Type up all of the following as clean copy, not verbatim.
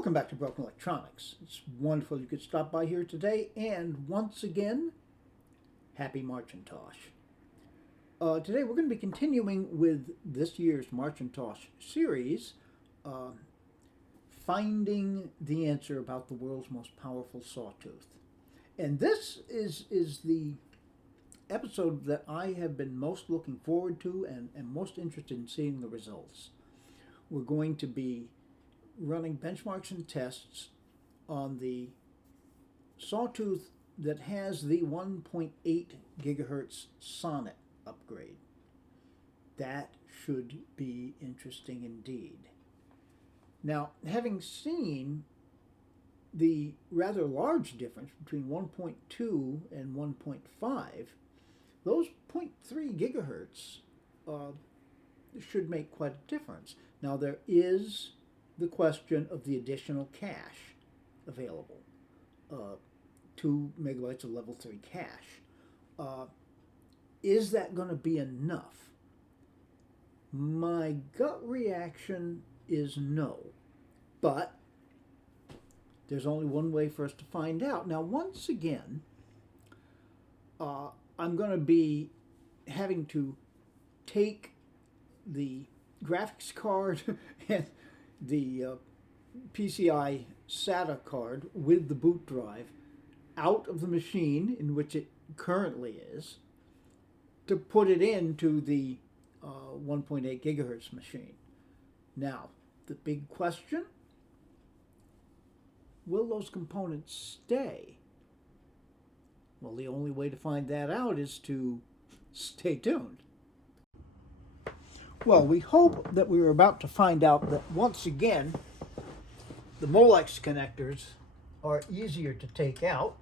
Welcome back to Broken Electronics. It's wonderful you could stop by here today, and once again, happy Marcintosh. Today we're going to be continuing with this year's Marcintosh series, Finding the Answer About the World's Most Powerful Sawtooth. And this is the episode that I have been most looking forward to and most interested in seeing the results. We're going to be running benchmarks and tests on the Sawtooth that has the 1.8 gigahertz Sonnet upgrade. That should be interesting indeed. Now, having seen the rather large difference between 1.2 and 1.5, those 0.3 gigahertz should make quite a difference. Now, there is the question of the additional cache available, 2 megabytes of level 3 cache. Is that going to be enough? My gut reaction is no, but there's only one way for us to find out. Now, once again, I'm going to be having to take the graphics card and the PCI SATA card with the boot drive out of the machine in which it currently is to put it into the 1.8 gigahertz machine. Now, the big question, will those components stay? Well, the only way to find that out is to stay tuned. Well, we hope that we were about to find out that once again, the Molex connectors are easier to take out.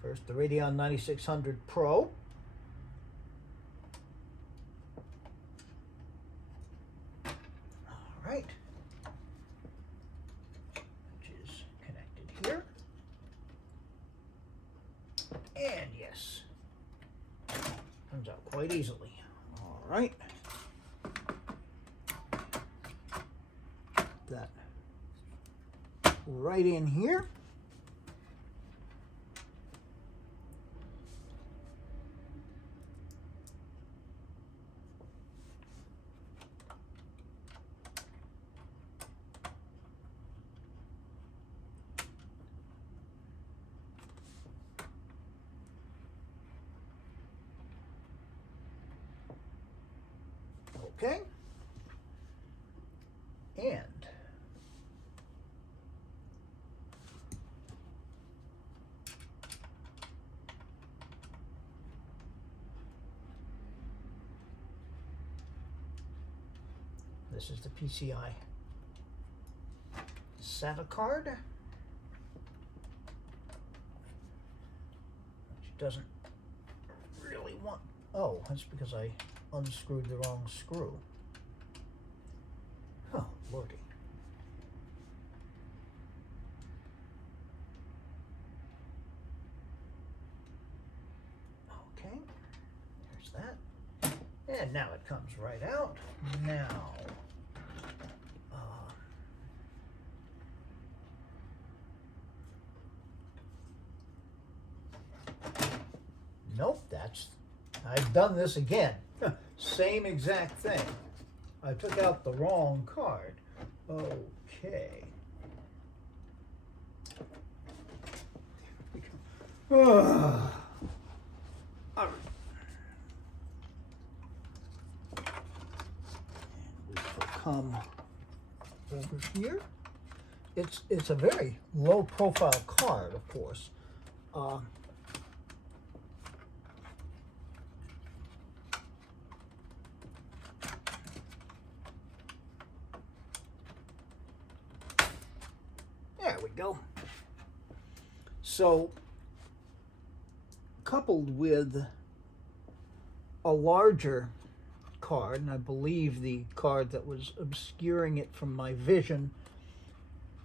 First, the Radeon 9600 Pro. All right. Which is connected here. And yes, comes out quite easily. All right. That right in here. Okay. And this is the PCI SATA card, which doesn't really want. Oh, that's because I unscrewed the wrong screw. Oh, lordy. Okay, there's that. And now it comes right out. Now, nope, I've done this again. Same exact thing. I took out the wrong card. Okay. All right. We shall come over here. It's a very low profile card, of course. There we go. So, coupled with a larger card, and I believe the card that was obscuring it from my vision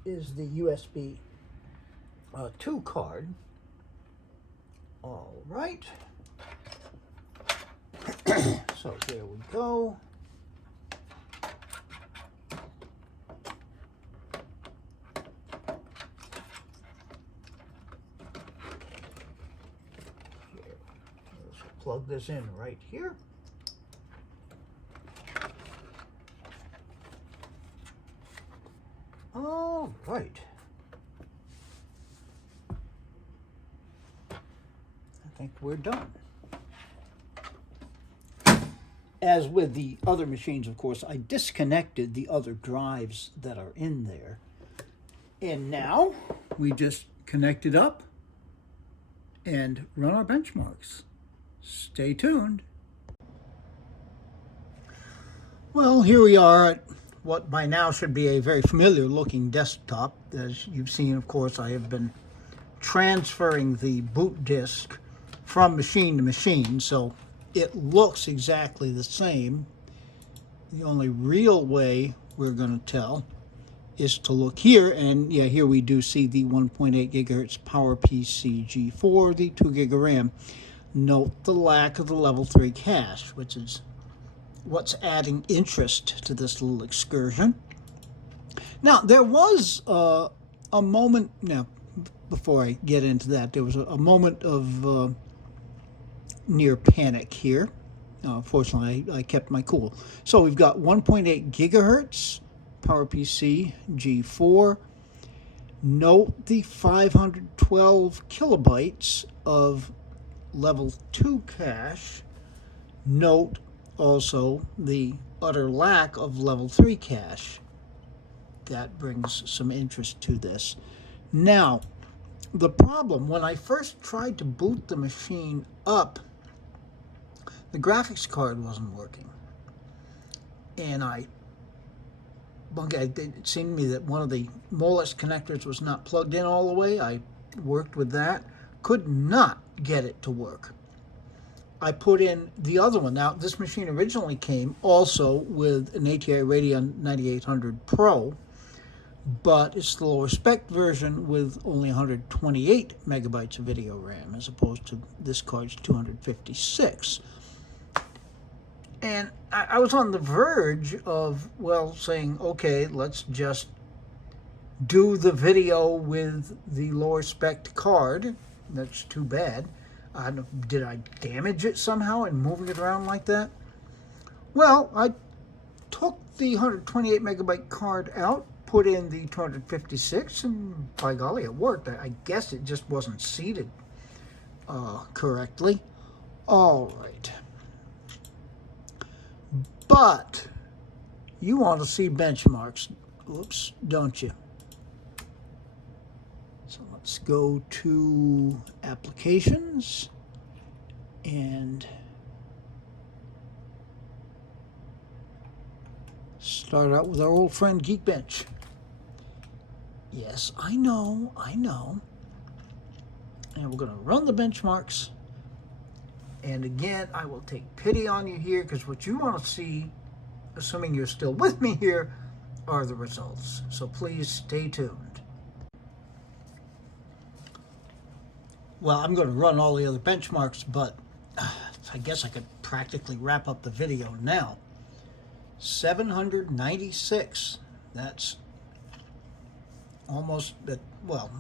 is the USB 2 card. All right. So there we go. plug this in right here. All right. I think we're done. As with the other machines, of course, I disconnected the other drives that are in there. And now we just connect it up and run our benchmarks. Stay tuned. Well, here we are at what by now should be a very familiar looking desktop. As you've seen, of course, I have been transferring the boot disk from machine to machine, so it looks exactly the same. The only real way we're going to tell is to look here, and yeah, here we do see the 1.8 gigahertz PowerPC G4, the 2 gig of RAM. Note the lack of the level 3 cache, which is what's adding interest to this little excursion. Now, there was a moment, now, before I get into that, there was a moment of near panic here. Fortunately, I kept my cool. So we've got 1.8 gigahertz PowerPC G4. Note the 512 kilobytes of level 2 cache. Note also the utter lack of level 3 cache. That brings some interest to this. Now, the problem, when I first tried to boot the machine up, the graphics card wasn't working. And it seemed to me that one of the Molex connectors was not plugged in all the way. I worked with that, could not get it to work. I put in the other one. Now, this machine originally came also with an ATI Radeon 9800 Pro, but it's the lower spec version with only 128 megabytes of video RAM, as opposed to this card's 256. And I was on the verge of, well, saying, okay, let's just do the video with the lower spec card. That's too bad. Did I damage it somehow in moving it around like that? Well, I took the 128 megabyte card out, put in the 256, and by golly, it worked. I guess it just wasn't seated correctly. All right. But you want to see benchmarks, oops, don't you? So let's go to Applications and start out with our old friend Geekbench. Yes, I know. And we're going to run the benchmarks. And again, I will take pity on you here, because what you want to see, assuming you're still with me here, are the results. So please stay tuned. Well, I'm going to run all the other benchmarks, but I guess I could practically wrap up the video now. 796. That's almost, well,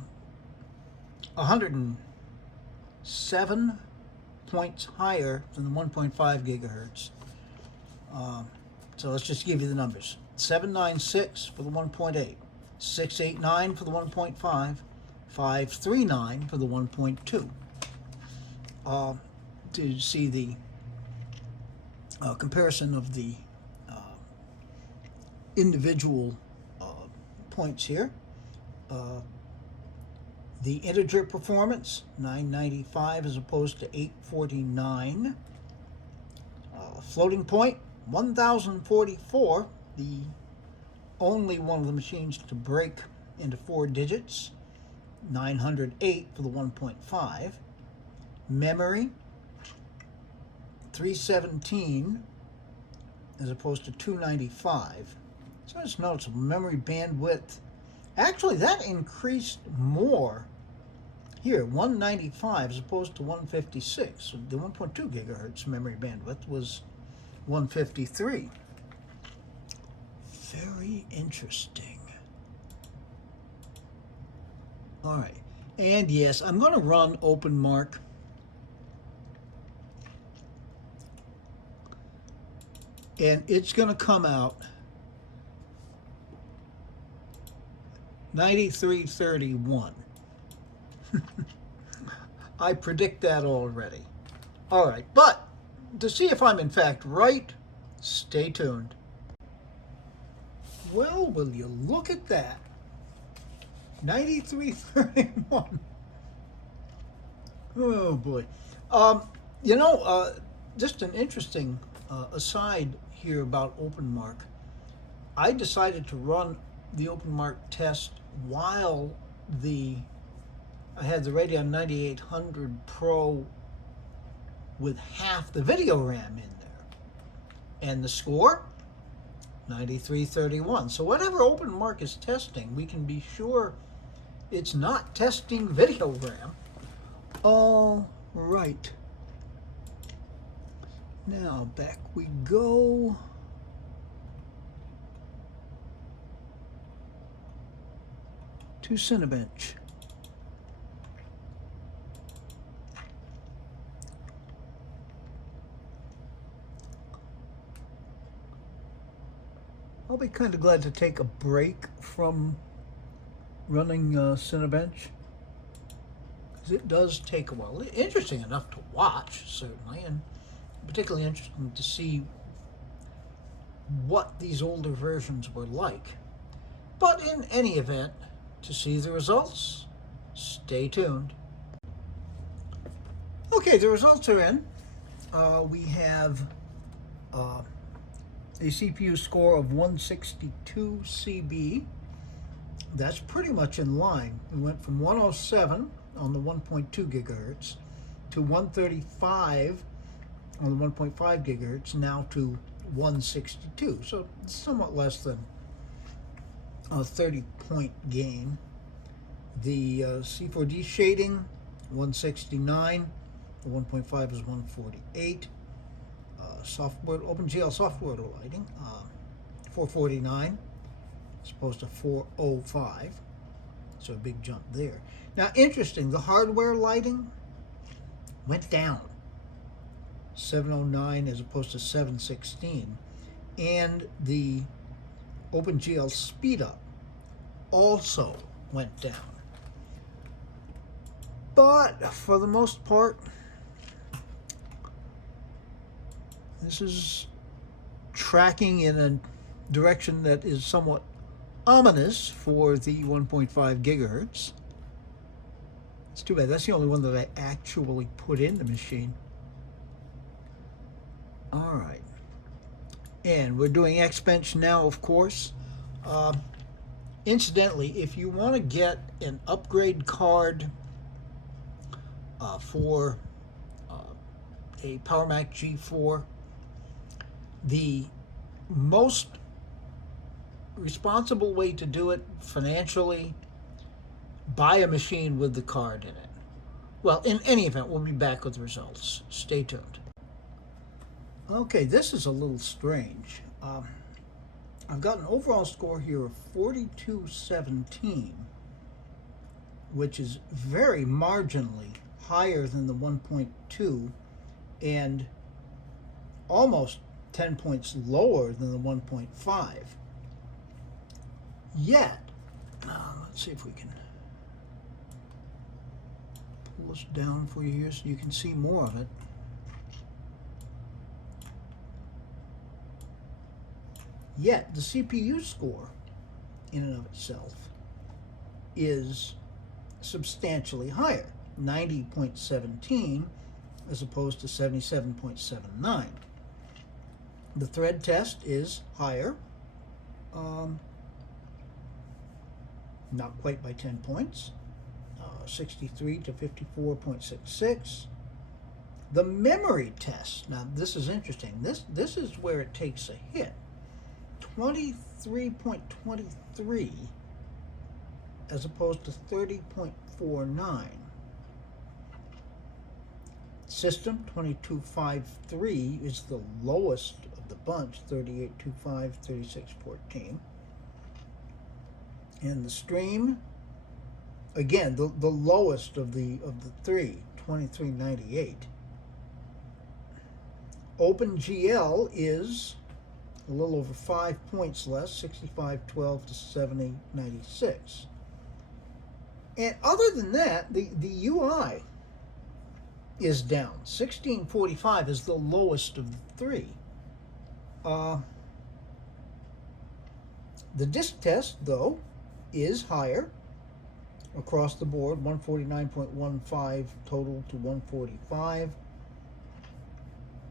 107 points higher than the 1.5 gigahertz. So let's just give you the numbers. 796 for the 1.8, 689 for the 1.5, 539 for the 1.2. To see the comparison of the individual points here. The integer performance, 995 as opposed to 849. Floating point, 1044, the only one of the machines to break into 4 digits. 908 for the 1.5. Memory, 317 as opposed to 295. So just notice memory bandwidth. Actually, that increased more here, 195 as opposed to 156. So the 1.2 gigahertz memory bandwidth was 153. Very interesting. All right. And yes, I'm going to run OpenMark and it's going to come out 9331. I predict that already. All right, but to see if I'm in fact right, stay tuned. Well, will you look at that? 9331. Oh boy. Just an interesting aside here about OpenMark. I decided to run the OpenMark test while I had the Radeon 9800 Pro with half the video RAM in there. And the score? 9331. So whatever OpenMark is testing, we can be sure it's not testing video RAM. All right. Now back we go. To Cinebench. I'll be kind of glad to take a break from running Cinebench, because it does take a while. Interesting enough to watch, certainly, and particularly interesting to see what these older versions were like. But in any event, to see the results, stay tuned. Okay, the results are in. We have a CPU score of 162 CB. That's pretty much in line. We went from 107 on the 1.2 gigahertz to 135 on the 1.5 gigahertz, now to 162. So somewhat less than a 30-point gain. The C4D shading, 169. The 1.5 is 148. OpenGL software lighting, 449 as opposed to 405. So a big jump there. Now, interesting, the hardware lighting went down, 709 as opposed to 716, and the OpenGL speed up also went down. But for the most part, this is tracking in a direction that is somewhat ominous for the 1.5 gigahertz. It's too bad. That's the only one that I actually put in the machine. All right. And we're doing Xbench now, of course. Incidentally, if you want to get an upgrade card for a PowerMac G4, the most responsible way to do it financially, buy a machine with the card in it. Well, in any event, we'll be back with results. Stay tuned. Okay, this is a little strange. I've got an overall score here of 4217, which is very marginally higher than the 1.2 and almost 10 points lower than the 1.5. Yet, let's see if we can pull this down for you here so you can see more of it. Yet, the CPU score in and of itself is substantially higher, 90.17 as opposed to 77.79. The thread test is higher, not quite by 10 points, 63 to 54.66. The memory test, now this is interesting. This is where it takes a hit. 23.23 as opposed to 30.49. System 2253 is the lowest of the bunch, 3825, 3614. And the stream, again, the lowest of the three, 2398. OpenGL is a little over 5 points less, 6512 to 7096. And other than that, the UI is down. 1645 is the lowest of the three. The disk test, though, is higher across the board, 149.15 total to 145.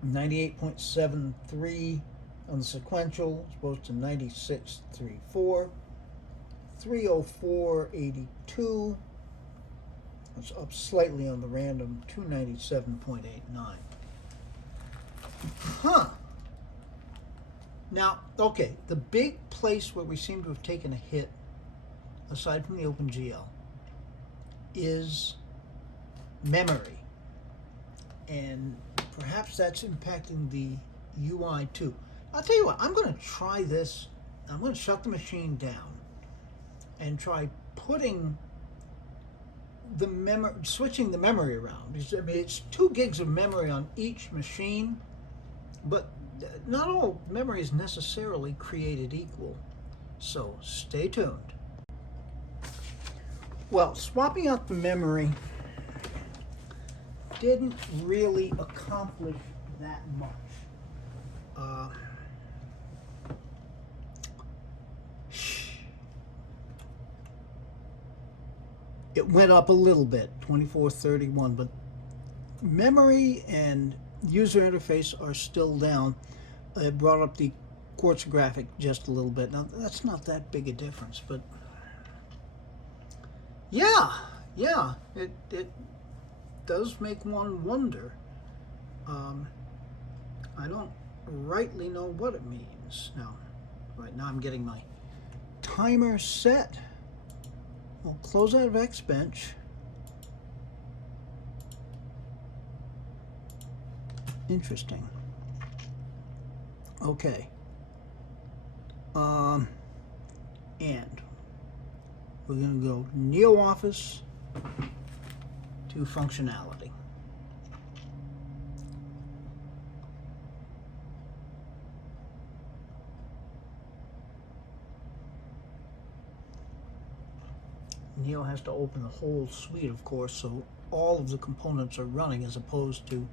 98.73 on the sequential, as opposed to 96.34. 304.82. That's up slightly on the random, 297.89. Huh. Now, okay, the big place where we seem to have taken a hit, aside from the OpenGL, is memory. And perhaps that's impacting the UI too. I'll tell you what, I'm going to try this. I'm going to shut the machine down and try putting the switching the memory around. I mean, it's 2 gigs of memory on each machine, but not all memory is necessarily created equal. So stay tuned. Well, swapping out the memory didn't really accomplish that much. It went up a little bit, 2431, but memory and user interface are still down. It brought up the quartz graphic just a little bit. Now, that's not that big a difference, but yeah, it does make one wonder. I don't rightly know what it means. Now, right now I'm getting my timer set. We'll close out of Xbench. Interesting. Okay. And we're going to go NeoOffice to functionality. Neo has to open the whole suite, of course, so all of the components are running as opposed to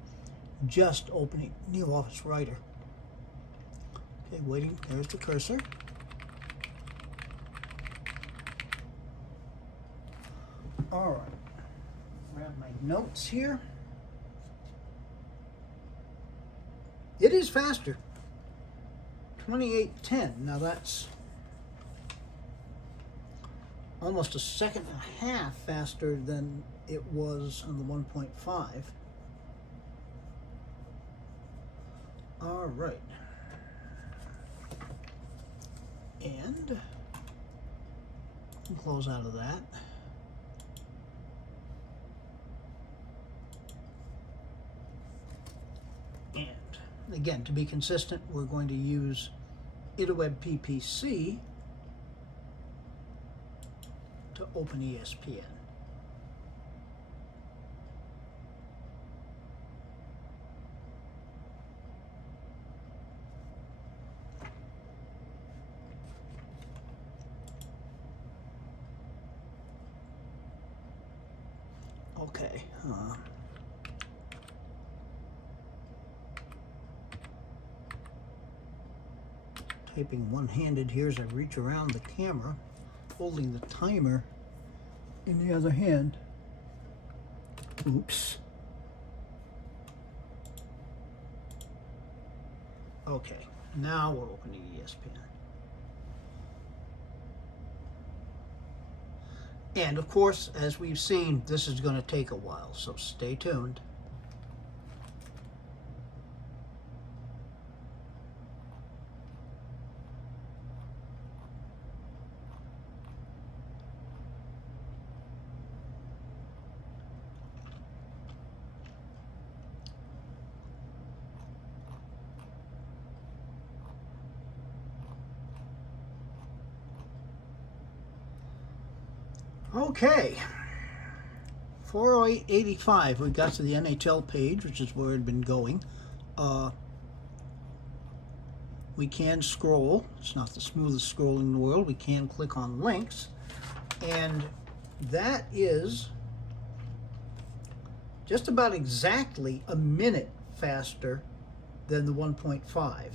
just opening NeoOffice Writer. Okay, waiting. There's the cursor. All right. Grab my notes here. It is faster. 2810. Now that's almost a second and a half faster than it was on the 1.5. All right. And close out of that. And again, to be consistent, we're going to use InterWeb PPC to open ESPN. Okay. Typing one-handed here as I reach around the camera, holding the timer in the other hand. Oops. Okay, now we're opening ESPN. And of course, as we've seen, this is going to take a while, so stay tuned. Okay, 408.85, we got to the NHL page, which is where it had been going. we can scroll. It's not the smoothest scrolling in the world. We can click on links, and that is just about exactly a minute faster than the 1.5,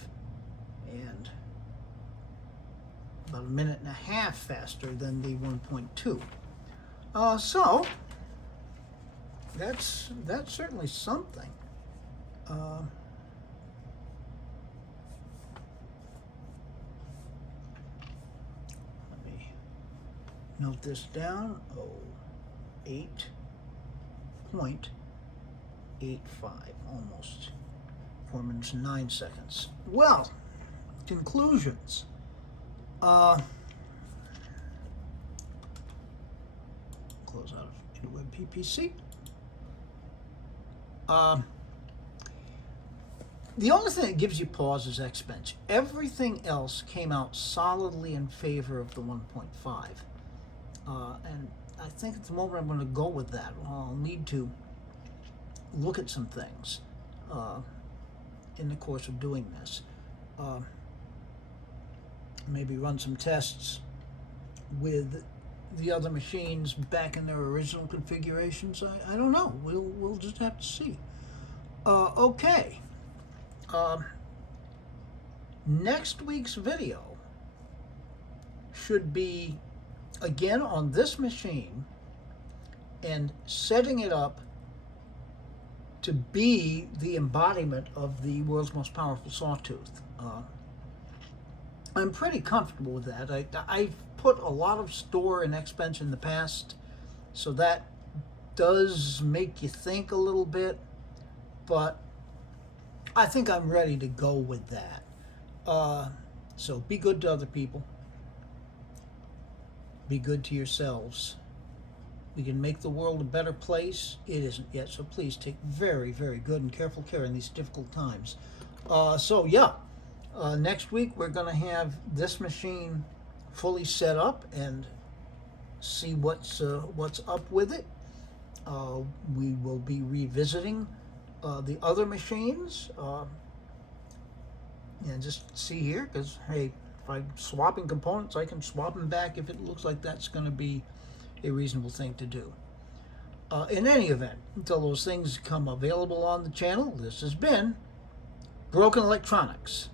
and about a minute and a half faster than the 1.2. So that's certainly something. Let me note this down. 8.85, almost 4 minutes and 9 seconds. Well, conclusions. Close out of InterWeb PPC. The only thing that gives you pause is Xbench. Everything else came out solidly in favor of the 1.5. And I think at the moment I'm going to go with that. I'll need to look at some things in the course of doing this. Maybe run some tests with the other machines back in their original configurations. I don't know. We'll just have to see. Okay. Next week's video should be again on this machine and setting it up to be the embodiment of the world's most powerful Sawtooth. I'm pretty comfortable with that. I've put a lot of store in Xbench in the past, so that does make you think a little bit, but I think I'm ready to go with that. So be good to other people. Be good to yourselves. We can make the world a better place. It isn't yet, so please take very, very good and careful care in these difficult times. Next week we're going to have this machine fully set up and see what's up with it. We will be revisiting the other machines and just see here, because hey, if I'm swapping components, I can swap them back if it looks like that's going to be a reasonable thing to do. In any event, until those things become available on the channel, this has been Broken Electronics.